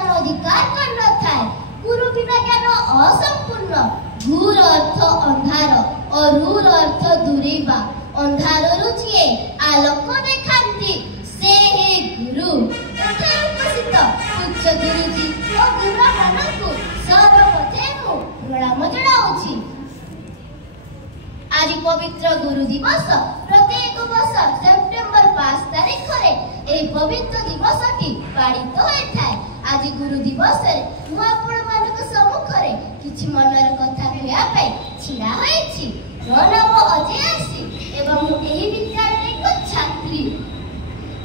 ज्ञान अधिकार कर गुरु बिना ज्ञान असंपूर्ण। घूर अर्थ अंधार और रूर अर्थ दूरेबा। अंधार रुचिए आलोक देखांती से हे गुरु। एठारे उपस्थित पूज्य गुरुजी और गुरु मानकु सर्वप्रथमे प्रणाम जणाउछि। आज पवित्र गुरु दिवस प्रत्येक वर्ष सेप्टेम्बर 5 तारिख रे पवित्र दिवस टी पालित होइथाय। आज गुरु दिवस रे मु आपण मानक सम्मुख रे किछि मनर कथा कहया पई छिड़ा होइछि। मो नाम अजय आसी एवं मु एही विद्यालय एक छात्री।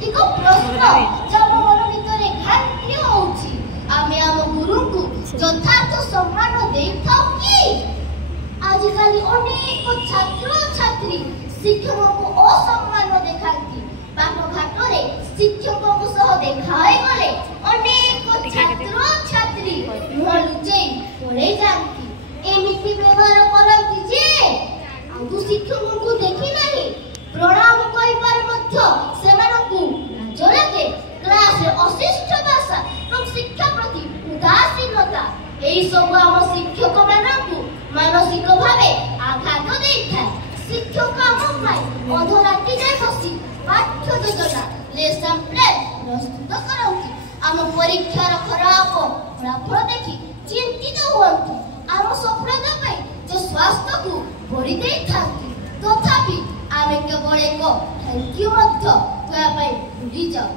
एक प्रश्न जब मन भितरे घांटी होउछि आमे आम गुरु को यथार्थ सम्मान देइथाउ कि? आजिकाली अनेक छात्र छात्री शिक्षकों को असम्मान देखाती। पाठघाट रे शिक्षकों को सह देखाए गले अनेक छात्र छात्री मुह लुचई पड़े जाती। एमिति व्यवहार करती जे आउ शिक्षकों को देखी नहीं प्रणाम करि पार मध्य सेमानकु लाज लागे। क्लास रे अशिष्ट भाषा और शिक्षा प्रति उदासीनता एई सब आम शिक्षक मानकु मानसिक भावे आघात देइथाय। शिक्षक आम पाई अधराती जाय बसी पाठ्य योजना लेसन प्लान प्रस्तुत करौती। आम परीक्षार खराब फलाफल देखि चिंतित हुअंती। आम सफलता पाई जो स्वास्थ्य को बड़ी देइथांती तथापि आमे केवल एक थैंक यू मध्य कहया पाई भूली जाऊ।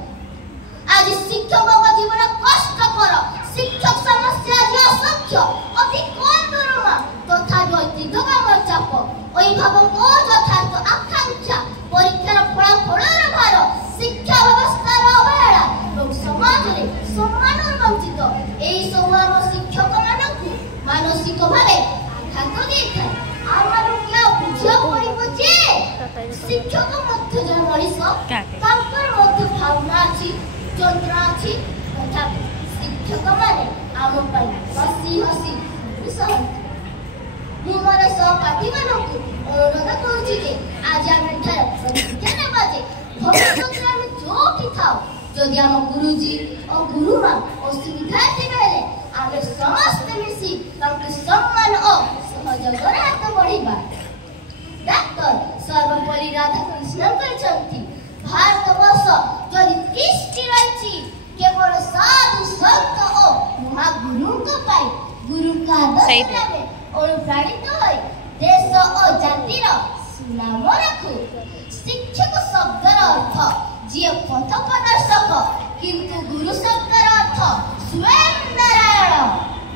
आज शिक्षक जीवन कष्टकर। शिक्षक समस्या असंख्य अति कम दरमा तथा दीर्घकाल चाप अभिभावक यथार्थ आकांक्षा परीक्षार फलाफल भार शिक्षा व्यवस्थार अवहेला और समाज में सम्मान वंचित यही सब आम शिक्षक मानकु मानसिक भावे आघात देइथाय। आम क्या बुझा पड़िबो जे शिक्षक मध्य जन मनीष तांकर मध्य भावना अछि यंत्रणा अछि तथापि शिक्षक माने आम पाई हसी हसी सहंती। मु मोर सहपाठी मानकु अनुरोध करूछि जे आज आम एठार प्रतिज्ञा नेबा जे भविष्यत आम जोठी थाउ जदि आम गुरुजी और गुरुमा असुविधा थिबेले आम समस्त मिसी तांके सम्मान और सहयोग हाथ बढ़िबा। डॉक्टर सर्वपल्ली राधाकृष्णन कहछंती भारतवर्ष जदि दृष्टि रहिछि केवल साधु संत और महागुरु को पाई गुरु का आदर्श में अनुप्राणित होई देश और जातिर सुनाम रखु। शिक्षक शब्दर अर्थ जे पथ प्रदर्शक किंतु गुरु शब्दर अर्थ स्वयं नारायण।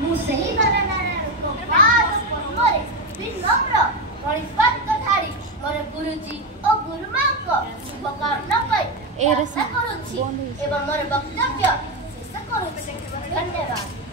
मु सही नारायण को पाद पद्मरे विनम्र परिपातधारी मोर गुरुजी और गुरुमा को शुभकामना पाई एवं मोर वक्तव्य शेष करूछि। धन्यवाद।